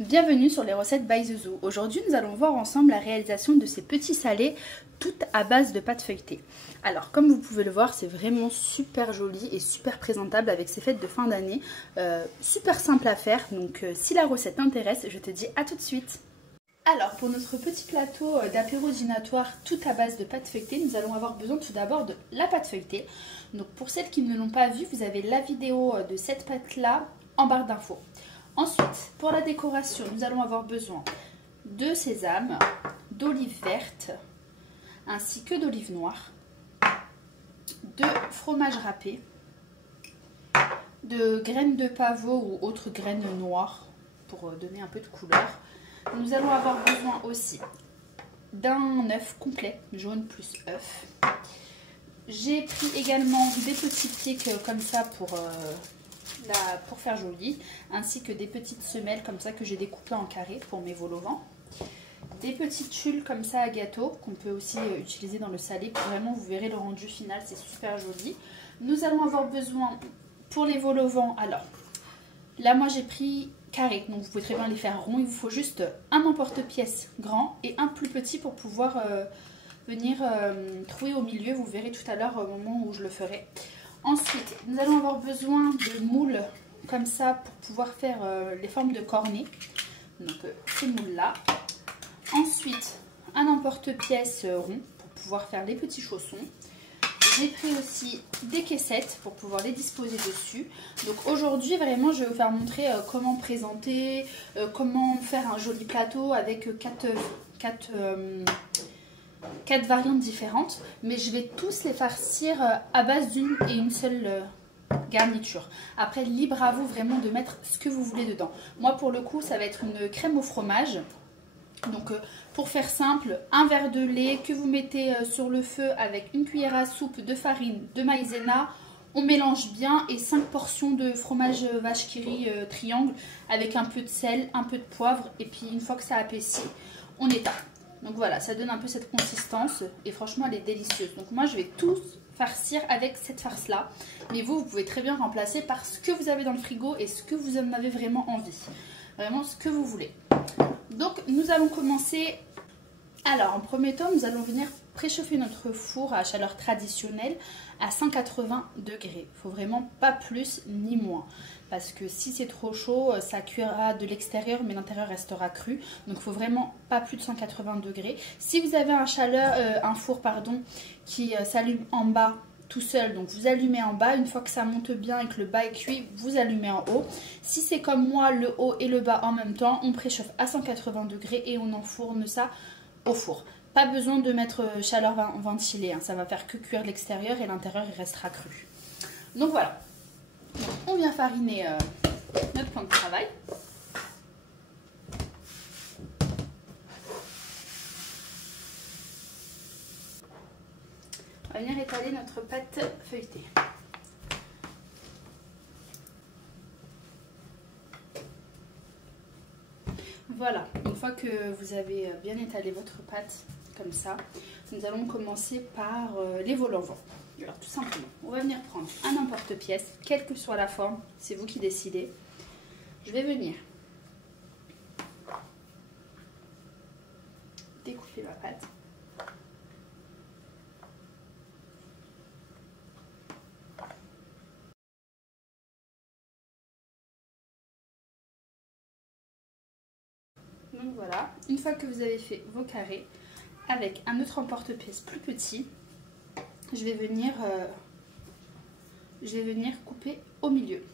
Bienvenue sur les recettes by The Zoo. Aujourd'hui nous allons voir ensemble la réalisation de ces petits salés toutes à base de pâte feuilletée. Alors comme vous pouvez le voir, c'est vraiment super joli et super présentable avec ces fêtes de fin d'année. Super simple à faire, donc si la recette t'intéresse, je te dis à tout de suite. Alors pour notre petit plateau d'apéro dînatoire tout à base de pâte feuilletée, nous allons avoir besoin tout d'abord de la pâte feuilletée. Donc pour celles qui ne l'ont pas vue, vous avez la vidéo de cette pâte là en barre d'infos. Ensuite, pour la décoration, nous allons avoir besoin de sésame, d'olives vertes, ainsi que d'olives noires, de fromage râpé, de graines de pavot ou autres graines noires pour donner un peu de couleur. Nous allons avoir besoin aussi d'un œuf complet, jaune plus œuf. J'ai pris également des petits pics comme ça pour faire joli, ainsi que des petites semelles comme ça que j'ai découpées en carré pour mes vol au vent. Des petites tuiles comme ça à gâteau qu'on peut aussi utiliser dans le salé. Vraiment, vous verrez le rendu final, c'est super joli. Nous allons avoir besoin pour les vol au vent. Alors là, moi j'ai pris carré, donc vous pouvez très bien les faire ronds. Il vous faut juste un emporte-pièce grand et un plus petit pour pouvoir venir trouver au milieu. Vous verrez tout à l'heure au moment où je le ferai. Ensuite, nous allons avoir besoin de moules comme ça pour pouvoir faire les formes de cornets. Donc ces moules-là. Ensuite, un emporte-pièce rond pour pouvoir faire les petits chaussons. J'ai pris aussi des caissettes pour pouvoir les disposer dessus. Donc aujourd'hui, vraiment, je vais vous faire montrer comment présenter, comment faire un joli plateau avec quatre variantes différentes, mais je vais tous les farcir à base d'une et une seule garniture. Après, libre à vous vraiment de mettre ce que vous voulez dedans. Moi pour le coup ça va être une crème au fromage. Donc pour faire simple, un verre de lait que vous mettez sur le feu avec une cuillère à soupe de farine de maïzena. On mélange bien et 5 portions de fromage vache qui rit triangle avec un peu de sel, un peu de poivre, et puis une fois que ça appétit, on éteint. Donc voilà, ça donne un peu cette consistance et franchement elle est délicieuse. Donc moi je vais tout farcir avec cette farce là. Mais vous pouvez très bien remplacer par ce que vous avez dans le frigo et ce que vous en avez vraiment envie. Vraiment ce que vous voulez. Donc nous allons commencer. Alors en premier temps nous allons venir préchauffer notre four à chaleur traditionnelle à 180 degrés. Il faut vraiment pas plus ni moins. Parce que si c'est trop chaud, ça cuira de l'extérieur mais l'intérieur restera cru. Donc il faut vraiment pas plus de 180 degrés. Si vous avez un four qui s'allume en bas tout seul, donc vous allumez en bas. Une fois que ça monte bien et que le bas est cuit, vous allumez en haut. Si c'est comme moi, le haut et le bas en même temps, on préchauffe à 180 degrés et on enfourne ça au four. Pas besoin de mettre chaleur ventilée, hein. Ça va faire que cuire l'extérieur et l'intérieur il restera cru. Donc voilà. On vient fariner notre plan de travail. On va venir étaler notre pâte feuilletée. Voilà, une fois que vous avez bien étalé votre pâte comme ça, nous allons commencer par les vols au vent. Alors tout simplement, on va venir prendre un emporte-pièce, quelle que soit la forme, c'est vous qui décidez. Je vais venir découper ma pâte. Donc voilà, une fois que vous avez fait vos carrés, avec un autre emporte-pièce plus petit, je vais venir couper au milieu.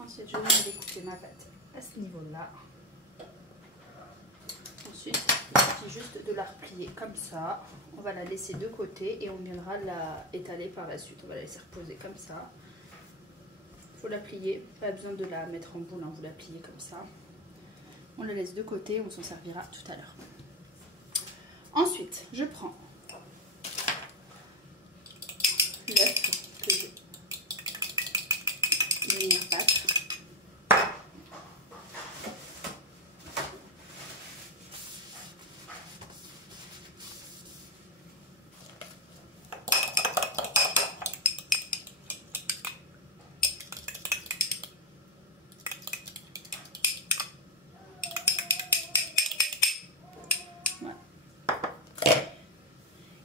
Ensuite, je vais découper ma pâte à ce niveau-là. Ensuite, il suffit juste de la replier comme ça. On va la laisser de côté et on viendra la étaler par la suite. On va la laisser reposer comme ça. Il faut la plier, pas besoin de la mettre en boule, hein. Vous la pliez comme ça. On la laisse de côté, on s'en servira tout à l'heure. Ensuite, je prends l'œuf que je vais venir battre.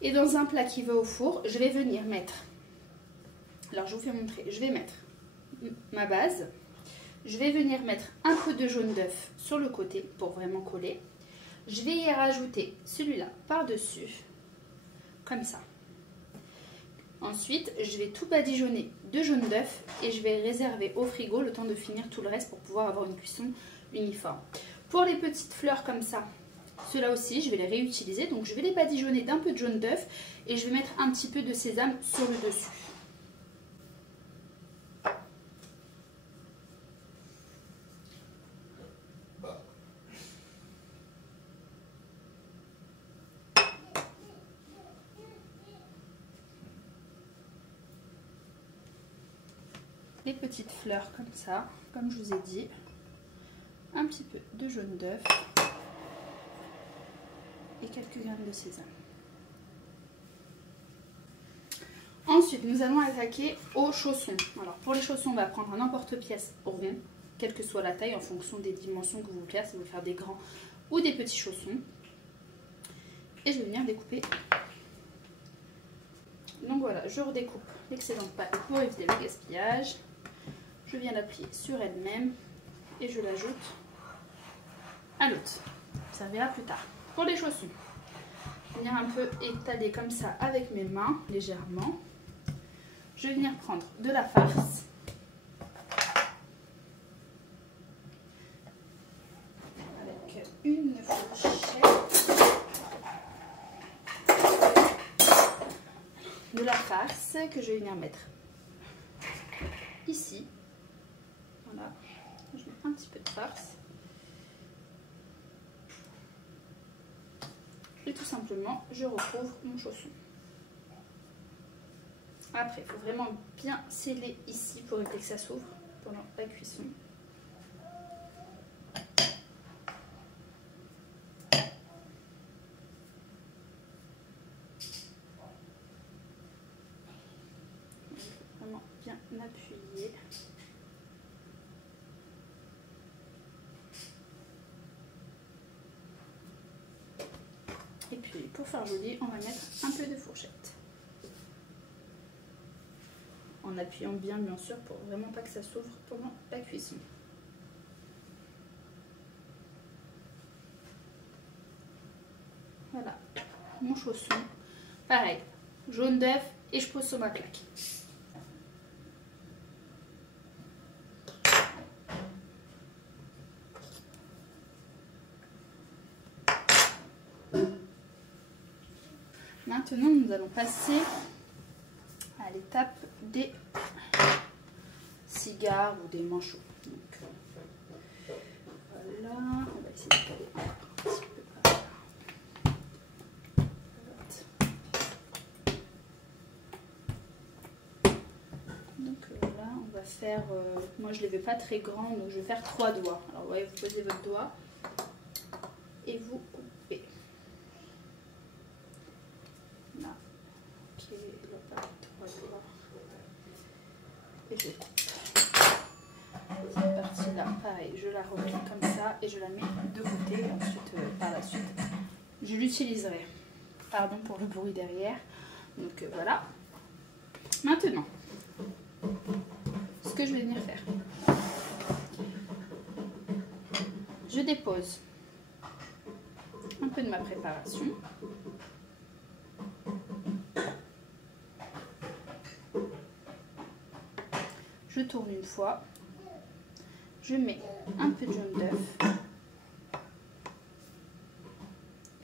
Et dans un plat qui va au four, je vais venir mettre, alors je vous fais montrer, je vais mettre ma base, je vais venir mettre un peu de jaune d'œuf sur le côté pour vraiment coller. Je vais y rajouter celui-là par-dessus, comme ça. Ensuite, je vais tout badigeonner de jaune d'œuf et je vais réserver au frigo le temps de finir tout le reste pour pouvoir avoir une cuisson uniforme. Pour les petites fleurs comme ça, ceux-là aussi, je vais les réutiliser. Donc, je vais les badigeonner d'un peu de jaune d'œuf et je vais mettre un petit peu de sésame sur le dessus. Les petites fleurs comme ça, comme je vous ai dit, un petit peu de jaune d'œuf et quelques grammes de sésame. Ensuite, nous allons attaquer aux chaussons. Alors pour les chaussons, on va prendre un emporte-pièce rond, quelle que soit la taille en fonction des dimensions que vous voulez faire, si vous voulez faire des grands ou des petits chaussons. Et je vais venir découper. Donc voilà, je redécoupe l'excédent de pâte pour éviter le gaspillage. Je viens l'appliquer sur elle-même et je l'ajoute à l'autre. Ça verra plus tard. Pour les chaussons, je vais venir un peu étaler comme ça avec mes mains, légèrement. Je vais venir prendre de la farce. Avec une fourchette. De la farce que je vais venir mettre ici. Voilà, je mets un petit peu de farce. Et tout simplement, je recouvre mon chausson. Après, il faut vraiment bien sceller ici pour éviter que ça s'ouvre pendant la cuisson. Vraiment bien appuyer. Et puis pour faire joli, on va mettre un peu de fourchette. En appuyant bien sûr pour vraiment pas que ça s'ouvre pendant la cuisson. Voilà, mon chausson. Pareil, jaune d'œuf et je pose sur ma plaque. Maintenant, nous allons passer à l'étape des cigares ou des manchots. Donc, voilà, on va essayer de caler un petit peu par là. Donc là, on va faire, moi je ne les veux pas très grands, donc je vais faire 3 doigts. Alors vous voyez, vous posez votre doigt et vous coupez. Là, ok, là, 3 doigts. Et je coupe. Cette partie-là, pareil, je la replie comme ça et je la mets de côté. Ensuite, par la suite, je l'utiliserai. Pardon pour le bruit derrière. Donc voilà. Maintenant, ce que je vais venir faire, je dépose un peu de ma préparation. Je tourne une fois. Je mets un peu de jaune d'œuf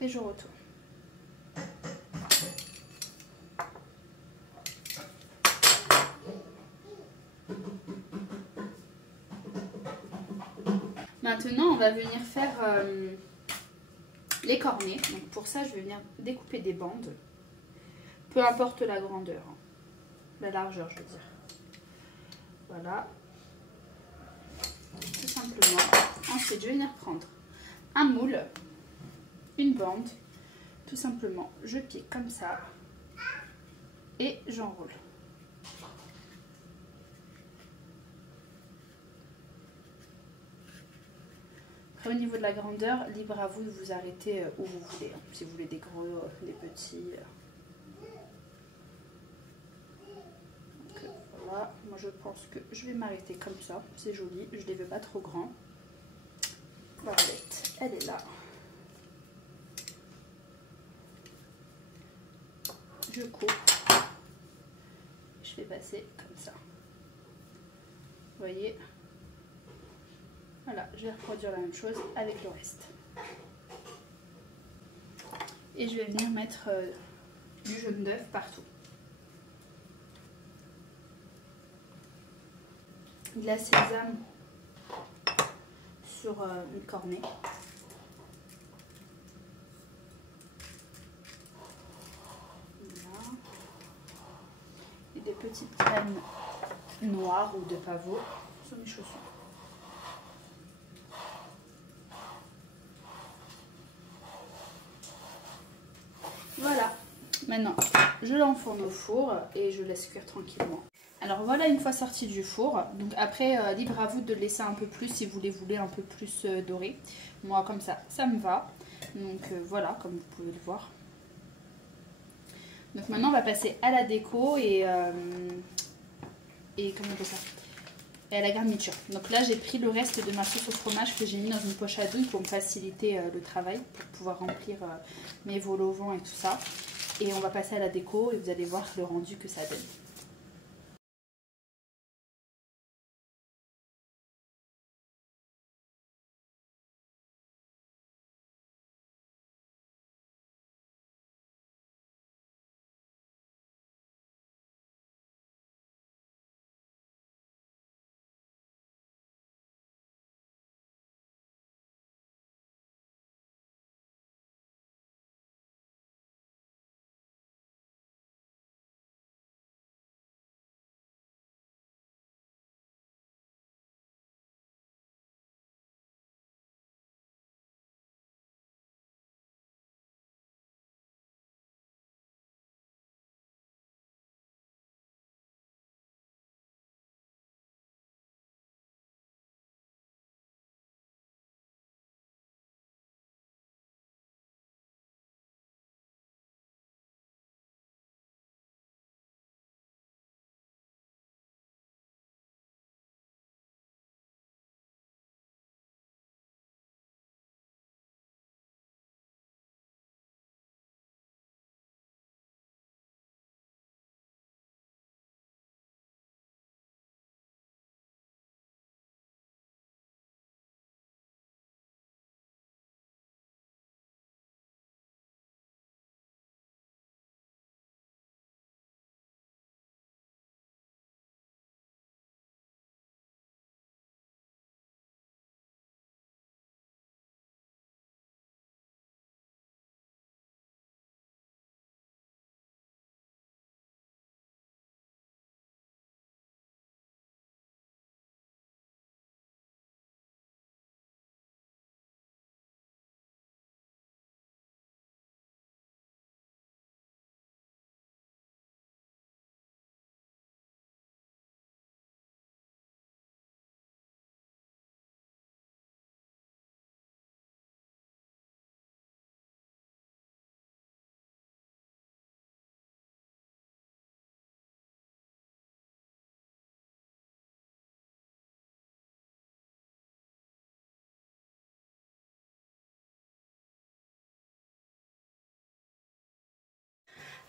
et je retourne. Maintenant, on va venir faire les cornets. Donc pour ça, je vais venir découper des bandes. Peu importe la grandeur, hein. La largeur, je veux dire. Voilà. Tout simplement. Ensuite, je vais venir prendre un moule, une bande. Tout simplement, je pique comme ça et j'enroule. Au niveau de la grandeur, libre à vous de vous arrêter où vous voulez. Si vous voulez des gros, des petits. moi je pense que je vais m'arrêter comme ça, c'est joli, je ne les veux pas trop grands. Barlette, elle est là. Je coupe, je vais passer comme ça. Vous voyez, voilà, je vais reproduire la même chose avec le reste. Et je vais venir mettre du jaune d'œuf partout. De la sésame sur une cornée. Voilà. Et des petites graines noires ou de pavot sur mes chaussons. Voilà, maintenant je l'enfourne au four et je laisse cuire tranquillement. Alors voilà, une fois sorti du four, donc après libre à vous de le laisser un peu plus si vous les voulez un peu plus doré. Moi comme ça me va. Donc voilà, comme vous pouvez le voir. Donc maintenant on va passer à la déco et comment on appelle ça, et à la garniture. Donc là j'ai pris le reste de ma sauce au fromage que j'ai mis dans une poche à douille pour me faciliter le travail, pour pouvoir remplir mes vol au vent et tout ça. Et on va passer à la déco et vous allez voir le rendu que ça donne.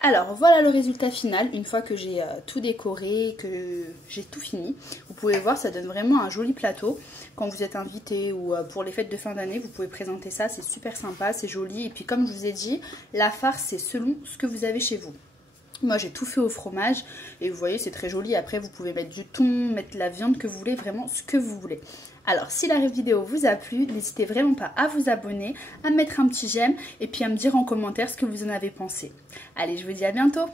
Alors voilà le résultat final, une fois que j'ai tout décoré, que j'ai tout fini. Vous pouvez voir, ça donne vraiment un joli plateau. Quand vous êtes invité ou pour les fêtes de fin d'année, vous pouvez présenter ça, c'est super sympa, c'est joli. Et puis comme je vous ai dit, la farce c'est selon ce que vous avez chez vous. Moi j'ai tout fait au fromage et vous voyez c'est très joli. Après vous pouvez mettre du thon, mettre la viande que vous voulez, vraiment ce que vous voulez. Alors si la vidéo vous a plu, n'hésitez vraiment pas à vous abonner, à mettre un petit j'aime et puis à me dire en commentaire ce que vous en avez pensé. Allez, je vous dis à bientôt.